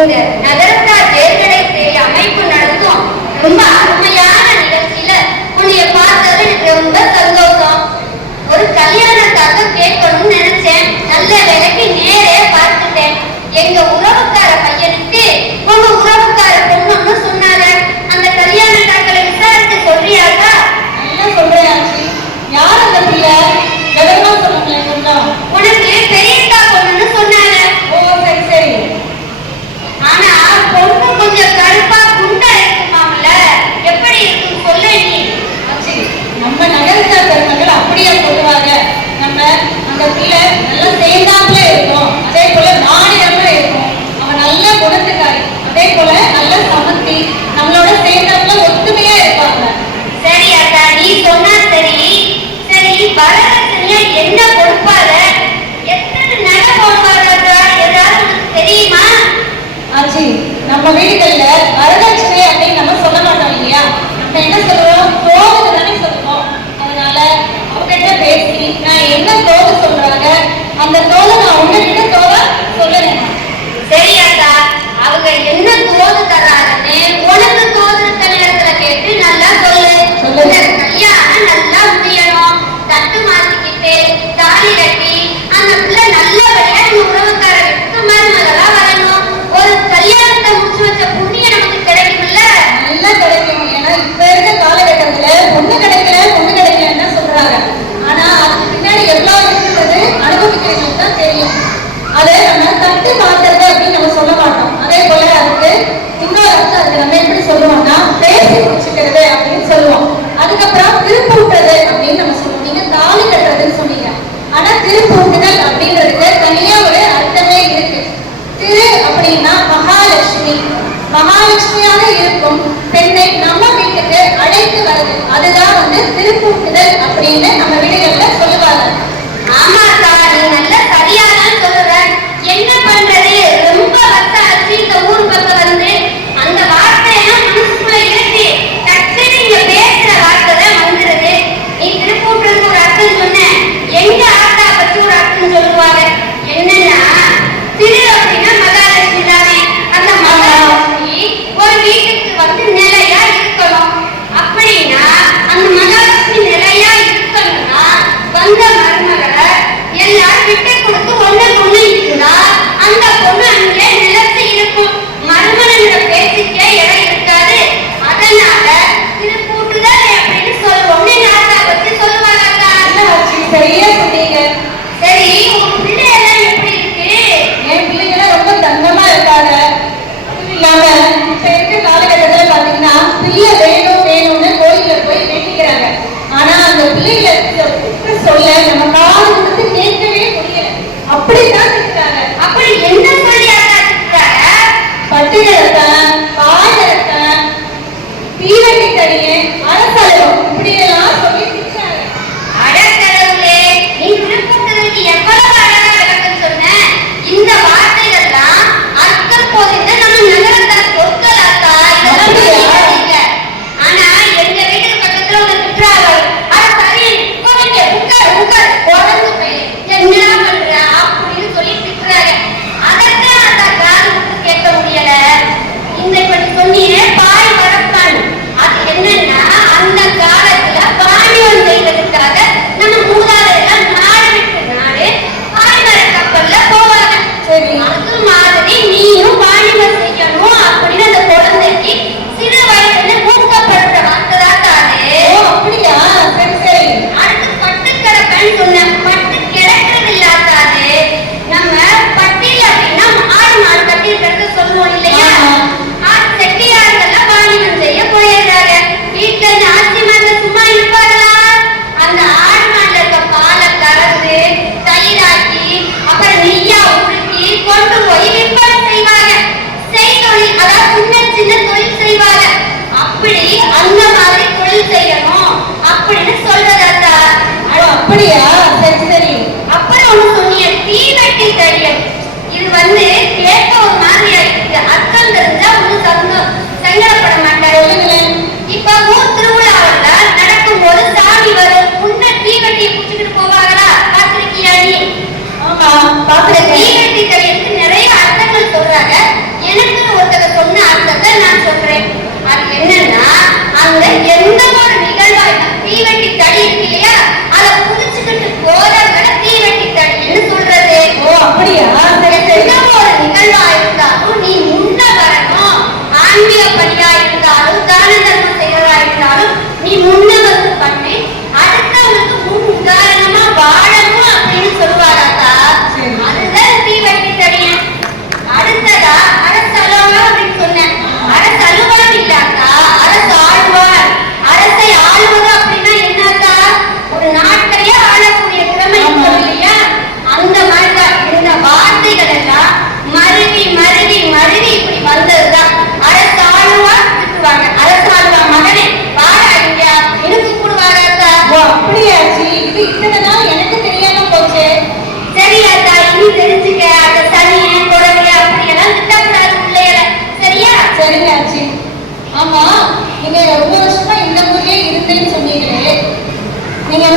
இங்க நகரத்தார் தேர்தலை அமைப்பு நடக்கும் ரொம்ப அருமையான நிகழ்ச்சியில உன்னைய பார்த்தது எனக்கு ரொம்ப சந்தோஷம். ஒரு கல்யாணத்தாக கேட்கணும்னு நினைச்சேன். நல்ல வேலைக்கு நேரே பார்த்துட்டேன். எங்க உறவுக்கார பையனுக்கு உங்க உறவுக்கார பொண்ணுன்னு சொன்னாங்க. அந்த கல்யாணத்தாக்களை விசாரித்து சொல்றியாக்கா? நல்லா சொல்றேன் ஆச்சி. யார் அந்த பிள்ளை? விவரமா சொல்லுங்களேன் கொஞ்சம். உனக்கு பெரியக்கா பொண்ணுன்னு சொன்னாங்க. ஓ சரி சரி. ஆனா பொண்ணு கொஞ்சம் கருப்பா குண்டா இருக்குமாம்ல, எப்படி இருக்கும் சொல்ல நீ. ஆச்சி, நம்ம நகரத்தார் பெருமக்கள் அப்படியே சொல்லுவாங்க. நம்ம அந்த பிள்ளை நல்லா சேர்ந்தாப்புல இருக்கும், அதே போல மாநிலம்ல இருக்கும். அவன் நல்ல குணத்துக்காரி, அதே போல நல்ல சமத்தி, நம்மளோட சேர்ந்தாப்புல ஒத்துமையா இருப்பாங்க. சரி அக்கா, நீ சொன்னா சரி. சரி, வரதட்சணையா என்ன கொடுப்பாரு? எத்தனை நகை போடுவாரு அக்கா? ஏதாவது உனக்கு தெரியுமா? ஆச்சி, நம்ம வீடுகள்ல வரதட்சணை அப்படின்னு நம்ம சொல்ல மாட்டோம் இல்லையா? நம்ம என்ன சொல்றோம்? தோது தானே சொல்லுவோம். அதனால அவங்ககிட்ட பேசி நான் என்ன தோது சொல்றாங்க அந்த தோதை நான் உங்ககிட்ட தோத சொல்லுறேன். சரி அக்கா, அவங்க என்ன தோது தர்றாங்கன்னு உனக்கு தோது நேரத்துல கேட்டு நல்லா சொல்லு. கல்யாணம் நல்லா முடியணும். தட்டு மாத்திக்கிட்டு தாலி கட்டி அந்த பிள்ளை நல்லபடியா இந்த உறவுக்கார வீட்டுக்கு மருமகளா வரணும். ஒரு கல்யாணத்தை முடிச்சு வச்ச புண்ணியம் நமக்கு கிடைக்கும்ல? நல்லா கிடைக்கும். ஏன்னா இப்ப இருக்க காலகட்டத்துல பொண்ணு கிடைக்கலன்னு சொல்றாங்க. ஆனா அதுக்கு பின்னாடி எவ்வளவு இருக்கிறது அனுபவிக்கிறவங்களுக்கு தான் தெரியும். அதை நம்ம தட்டு மாத்துறது அப்படின்னு நம்ம சொல்ல மாட்டோம். அதே போல அதுக்கு இன்னொரு அர்த்தம் அதுக்கு நம்ம எப்படி சொல்லுவோம்னா பேசி முடிச்சுக்கிறது அப்படின்னு சொல்லுவோம். அதுக்கப்புறம் திருப்பூட்டுறது அப்படின்னு நம்ம சொல்லுவோம். நீங்க தாலி கட்டுறதுன்னு சொன்னீங்க. ஆனா திருப்பூட்டுதல் அப்படின்றதுக்கு தனியா ஒரு அர்த்தமே இருக்கு. திரு அப்படின்னா மகாலட்சுமி, மகாலட்சுமியாக இருக்கும் பெண்ணை நம்ம வீட்டுக்கு அழைத்து வருது. அதுதான் திருப்பூட்டுதல் அப்படின்னு நம்ம வீடுகள்ல சொல்லுவாங்க. ஆமா அக்கா, நீ நல்லா சரியாதான் சொல்லுற. என்ன பண்றது, ரொம்ப வருஷம் ஆச்சு இந்த ஊர் பக்கம் வந்து. அந்த வார்த்தையெல்லாம் மனசுக்குள்ள இருக்கு. டக்குன்னு நீங்க பேசுற வார்த்தை தான் வந்துருது. நீ திருப்பூட்டுறதுக்கு ஒரு அர்த்தம் சொன்ன. எங்க ஆத்தா பத்தி ஒரு அர்த்தம் சொல்லுவாங்க. என்னன்னா திரு அப்படின்னா மகாலட்சுமி தானே. அந்த மகாலட்சுமி ஒரு வீட்டுக்கு வந்து நிலையா இருக்கணும். அப்படின்னா அந்த மகாலட்சுமி நிலையா இருக்கணும்னா வந்த மருமகளை எல்லாரும் விட்டு கொடுத்து ஒண்ணு இருந்தா அந்த பொண்ணு அங்கே நிலத்து இருக்கும். மருமகன்ற பேச்சுக்கே இடம் இருக்காது. அதனால திருப்பூட்டுதல் அப்படின்னு சொல்லுவோம்னு நாட்டா பத்தி சொல்லுவாங்க. சரியா சொன்னீங்க. சரி, உன் பிள்ளையெல்லாம் எப்படி இருக்கு? என் பிள்ளைங்க ரொம்ப தங்கமா இருக்காங்க. அதுவும் இல்லாம இப்ப இருக்க காலகட்டத்துல பாத்தீங்கன்னா பிள்ளை வேணும்னு கோயில போய் வேண்டிக்கிறாங்க. ஆனா அந்த பிள்ளைகளை சொல்ல நம்ம காது கொடுத்து கேட்கவே முடியல. அப்படித்தான் இருக்கிறாங்க. அப்படி என்ன சொல்லி இருக்கிறாங்க? பட்டுகளத்தான், பாயத்தான், தீவட்டி தனியே, அரசளவும் இப்படி எல்லாம் சொல்லி இருக்கிறாங்க. அடக்கடவுளே, நீ திருப்பூட்டுதலுக்கு எவ்வளவு அழகா விளக்கம் சொன்ன. இந்த வார்த்தைகள்லாம் அர்த்தம் போதித்த நம்ம நகரத்தார் சொற்கள் அக்கா. இதெல்லாம் இல்ல. ஆனா எங்க வீட்டுக்கு பக்கத்துல ஒரு திட்டுறார்கள். அது சரி, உட்கார் உடம்பு போய் என்ன பண்ற அப்படின்னு சொல்லி திட்டுறாங்க. அதற்காக அந்த காது கேட்க முடியல. இந்த இப்படி சொன்னீங்க பாய் வரப்பான். அது என்னன்னா அந்த காலத்துல பாய்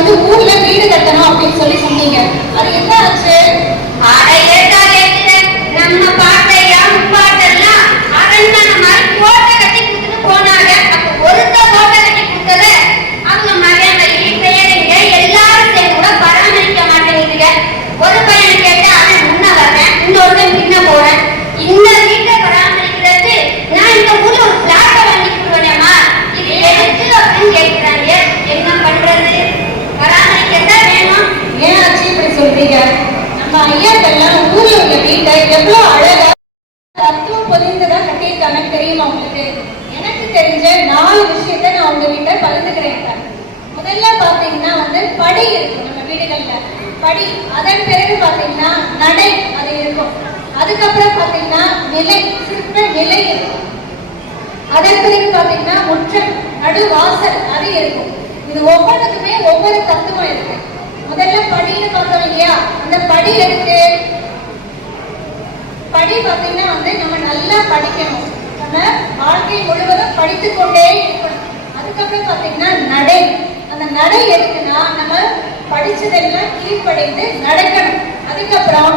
வந்து ஊர்ல வீடு கட்டணும் அப்படின்னு சொல்லி சொன்னீங்க. அது என்ன ஆச்சு? நம்ம பாட்டையா முப்பாட்டெல்லாம் அரண்மனை மாதிரி கோட்டை கட்டி கொடுத்துட்டு போனாங்க. அப்ப ஒருத்த கோட்டை கட்டி கொடுத்தத அவங்க மகன் வழி பெயரிங்க எல்லாரும் சேர்ந்து கூட பராமரிக்க மாட்டேங்குதுங்க. ஒரு பையனை கேட்டா அவன் முன்ன வர்றேன், இன்னொருத்தன் பின்ன போறேன். இந்த வீட்டை பராமரிக்கிறது நான் இந்த ஊர்ல ஒரு பிளாட்டை வாங்கி கொடுவேனேமா, இது எதுக்கு அப்படின்னு கேட்கிறாங்க. என்ன பண்றது? பராமரிக்கத்தான் வேணும். ஏன் ஆச்சு இப்படி சொல்றீங்க? நம்ம ஐயாக்கெல்லாம் ஊர்ல உள்ள வீட்டை எவ்வளவு அழகா தத்துவம் பொதிந்ததா கட்டியிருக்காங்க தெரியுமா உங்களுக்கு? எனக்கு தெரிஞ்ச 4 விஷயத்த நான் உங்ககிட்ட பகிர்ந்துக்கிறேன். முதல்ல பாத்தீங்கன்னா வந்து படி இருக்கும் நம்ம வீடுகள்ல, படி. அதன் பிறகு பாத்தீங்கன்னா நடை அது இருக்கும். அதுக்கப்புறம் பாத்தீங்கன்னா நிலை, சிற்ப நிலை இருக்கும். அதன் பிறகு பாத்தீங்கன்னா முற்றம், நடுவாசல் அது இருக்கும். இது ஒவ்வொன்றுக்குமே ஒவ்வொரு தத்துவம் இருக்கு. முதல்ல படின்னு பார்த்தோம் இல்லையா? அந்த படி எடுத்து படி பாத்தீங்கன்னா வந்து நம்ம நல்லா படிக்கணும். நம்ம வாழ்க்கை முழுவதும் படித்துக் கொண்டே இருக்கணும். அதுக்கப்புறம் பாத்தீங்கன்னா நடை. அந்த நடை எதுக்குன்னா நம்ம படிச்சதெல்லாம் கீழ்ப்படைந்து நடக்கணும். அதுக்கப்புறம்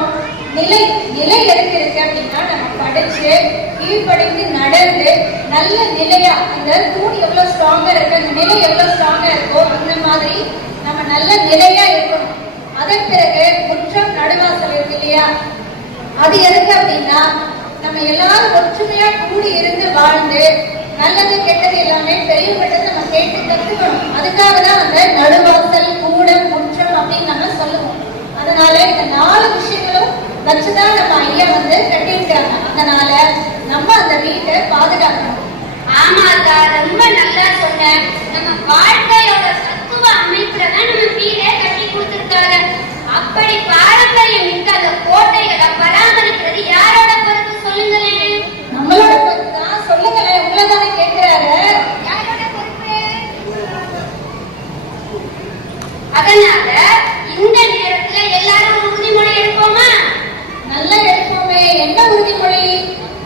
நிலை. நிலை எதுக்கு இருக்கு அப்படின்னா நம்ம படிச்சு கீழ்ப்படைந்து நடந்து நல்ல நிலையா, அந்த தூண் எவ்வளவு ஸ்ட்ராங்கா இருக்கு, அந்த நிலை எவ்வளவு ஸ்ட்ராங்கா இருக்கோ அந்த மாதிரி நம்ம நல்ல நிலையா இருக்கணும். அதன் பிறகு முற்றம், நடுவாசல் இருக்கு இல்லையா? அது எதுக்கு அப்படின்னா நம்ம எல்லாரும் ஒற்றுமையா கூடி இருந்து வாழ்ந்து நல்லது கெட்டது எல்லாமே பெரியவங்கிட்ட நம்ம கேட்டு கத்துக்கணும். அதுக்காக தான் அந்த நடுவாசல், கூடம், முற்றம் அப்படின்னு நம்ம சொல்லுவோம். அதனால இந்த 4 விஷயங்களும் வச்சுதான் நம்ம ஐயா வந்து கட்டியிருக்கிறாங்க. அதனால நம்ம அந்த வீட்டை பாதுகாக்கணும். ஆமாக்கா, ரொம்ப நல்லா சொன்ன. நம்ம வாழ்க்கையோட தத்துவ அமைப்புல தான் நம்ம வீடே கட்டி கொடுத்திருக்காங்க. அப்படி பாரம்பரியம் மிக்க அந்த கோட்டைகளை பராமரிக்கிறது யாரோட பொறுப்பு சொல்லுங்களேன்? நம்மளோட பொறுப்பு தான். சொல்லுங்களேன், உங்களை தானே கேட்கிறாரு. யாரோட பொறுப்பு? அதனால இந்த நேரத்துல எல்லாரும் ஒரு உறுதிமொழி எடுப்போமா? நல்லா எடுப்போமே. என்ன உறுதிமொழி?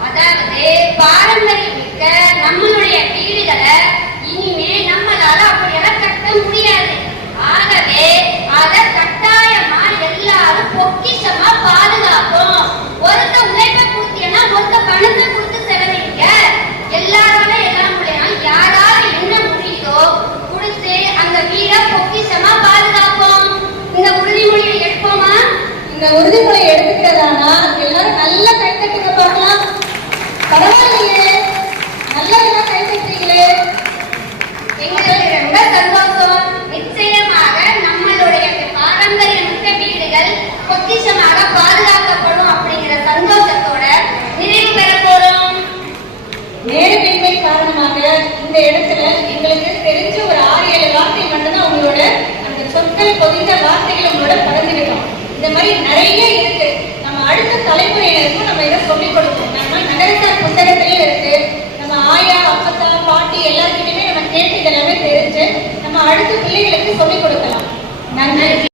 அதாவது பாரம்பரியம் மிக்க நம்மளுடைய வீடுகளை இனிமே நம்மளால அப்படியெல்லாம் கட்ட முடியாது. ஆகவே அதை கட்டாயமா எல்லாரும் பொக்கிஷமா பாதுகாப்போம். ஒருத்த உழைப்பை கொடுத்தீங்கன்னா ஒருத்த பணத்தை கொடுத்து செலவழிங்க. எல்லாரோட எல்லாம் முடியும். யாராவது என்ன முடியுதோ கொடுத்து அந்த வீடை பொக்கிஷமா பாதுகாப்போம். இந்த உறுதிமொழியை எடுப்போமா? இந்த உறுதிமொழி எடுத்துக்கிறதானா எல்லாரும் நல்லா கைத்தட்டுங்க பார்க்கலாம். பரவாயில்லையே, நல்லதுன்னா கைத்தட்டுறீங்களே. எங்களுக்கு ரொம்ப சந்தோஷம். நிச்சயமாக நம்மளுடைய பாரம்பரியமிக்க வீடுகள் பொக்கிஷமாக பாதுகாக்கப்படும் அப்படிங்கிற சந்தோஷத்தோட நிறைவு பெற போறோம். நேரமின்மை காரணமாக இந்த இடத்துல எங்களுக்கு தெரிஞ்ச ஒரு 6-7 வார்த்தை மட்டும்தான் உங்களோட அந்த சொற்கள் பொதிந்த வார்த்தைகள் உங்களோட பகிர்ந்துக்கிட்டோம். இந்த மாதிரி நிறைய இருக்கு. நம்ம அடுத்த தலைமுறையினருக்கும் நம்ம இதை சொல்லிக் கொடுப்போம். நம்ம நகரத்தார் புத்தகத்திலேயே இருக்கு. நம்ம ஆயா, அப்பத்தா, பாட்டி எல்லாருக்கிட்டையுமே நம்ம கேட்டு இதெல்லாமே தெரிஞ்சு நம்ம அடுத்த பிள்ளைகளுக்கு சொல்லிக் கொடுக்கலாம். நன்றி.